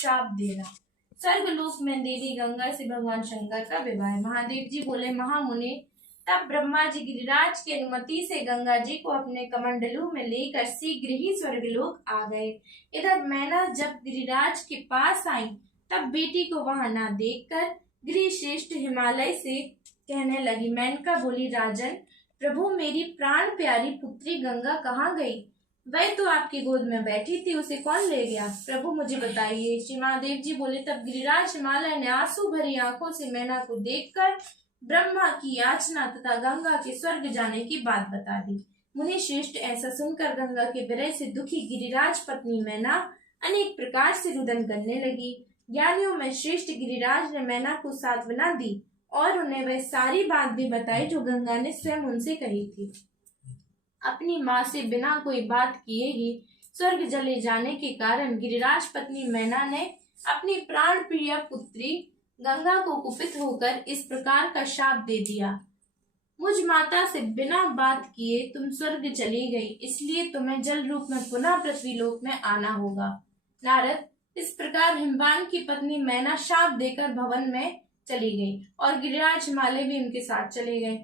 शाप देना। स्वर्गलोक में देवी गंगा से भगवान शंकर का विवाह। महादेव जी बोले, महामुनि, तब ब्रह्मा जी गिरिराज की अनुमति से गंगा जी को अपने कमंडलू में लेकर शीघ्र ही स्वर्गलोक आ गए। इधर मैना जब गिरिराज के पास आई तब बेटी को वहां ना देखकर गिरिश्रेष्ठ हिमालय से कहने लगी। मेनका बोली, राजन प्रभु, मेरी प्राण प्यारी पुत्री गंगा कहाँ गई? वह तो आपकी गोद में बैठी थी, उसे कौन ले गया? प्रभु मुझे बताइए। श्री महादेव जी बोले, तब गिरिराज हिमालय ने आंसू भरी आंखों से मैना को देखकर ब्रह्मा की याचना तथा गंगा के स्वर्ग जाने की बात बता दी। मुनि श्रेष्ठ, ऐसा सुनकर गंगा के विरह से दुखी गिरिराज पत्नी मैना अनेक प्रकार से रुदन करने लगी। ज्ञानियों में श्रेष्ठ गिरिराज ने मैना को सांत्वना दी और उन्हें वह सारी बात भी बताई जो गंगा ने स्वयं उनसे कही थी। अपनी माँ से बिना कोई बात किए ही स्वर्ग चले जाने के कारण गिरिराज पत्नी मैना ने अपनी प्राण प्रिय पुत्री गंगा को कुपित होकर इस प्रकार का शाप दे दिया। मुझ माता से बिना बात किए तुम स्वर्ग चली गई, इसलिए तुम्हें जल रूप में पुनः पृथ्वीलोक में आना होगा। नारद, इस प्रकार हिमवान की पत्नी मैना शाप देकर भवन में चली गई और गिरिराज हिमालय भी उनके साथ चले गए।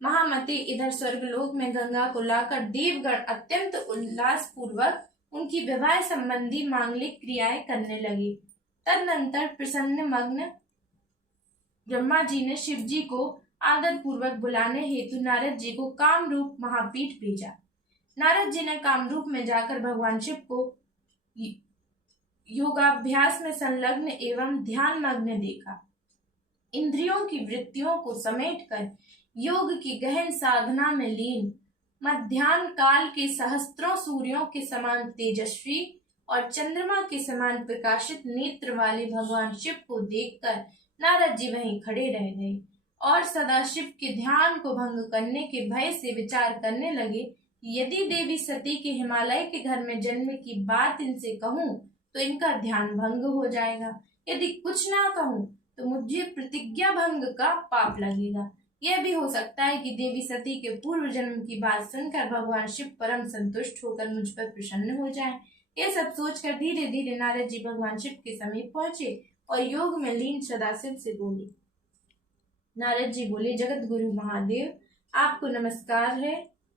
महामती, इधर स्वर्गलोक में गंगा को लाकर देवगण अत्यंत उल्लास पूर्वक उनकी विवाह संबंधी मांगलिक क्रियाएं करने लगी। तदनंतर प्रसन्न मग्न ब्रह्मा जी ने शिव जी को आदर पूर्वक बुलाने हेतु नारद जी को कामरूप महापीठ भेजा। नारद जी ने कामरूप में जाकर भगवान शिव को योगाभ्यास में संलग्न एवं ध्यान मग्न देखा। इंद्रियों की वृत्तियों को समेटकर योग की गहन साधना में लीन, मध्याह्न काल के सहस्त्रों सूर्यों के समान तेजस्वी और चंद्रमा के समान प्रकाशित नेत्र वाले भगवान शिव को देखकर नारद जी वहीं खड़े रह गए और सदाशिव के ध्यान को भंग करने के भय से विचार करने लगे कि यदि देवी सती के हिमालय के घर में जन्म की बात इनसे कहूँ तो इनका ध्यान भंग हो जाएगा, यदि कुछ ना कहूँ तो मुझे प्रतिज्ञा भंग का पाप लगेगा। यह भी हो सकता है कि देवी सती के पूर्व जन्म की बात सुनकर भगवान शिव परम संतुष्ट होकर मुझ पर प्रसन्न हो जाएं। यह सब सोचकर धीरे धीरे नारद जी भगवान शिव के समीप पहुंचे और योग में लीन सदाशिव से बोले। नारद जी बोले, जगत गुरु महादेव, आपको नमस्कार है।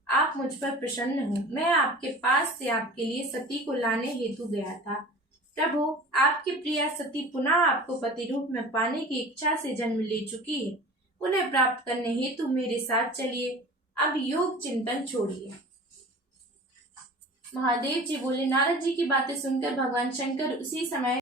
आप मुझ पर प्रसन्न हो। मैं आपके पास से आपके लिए सती को लाने हेतु गया था। प्रभु, आपकी प्रिया सती पुनः आपको पति रूप में पाने की इच्छा से जन्म ले चुकी है। उन्हें प्राप्त करने हेतु मेरे साथ चलिए। अब योग चिंतन छोड़िए। महादेव जी बोले। नारद जी की बातें सुनकर भगवान शंकर उसी समय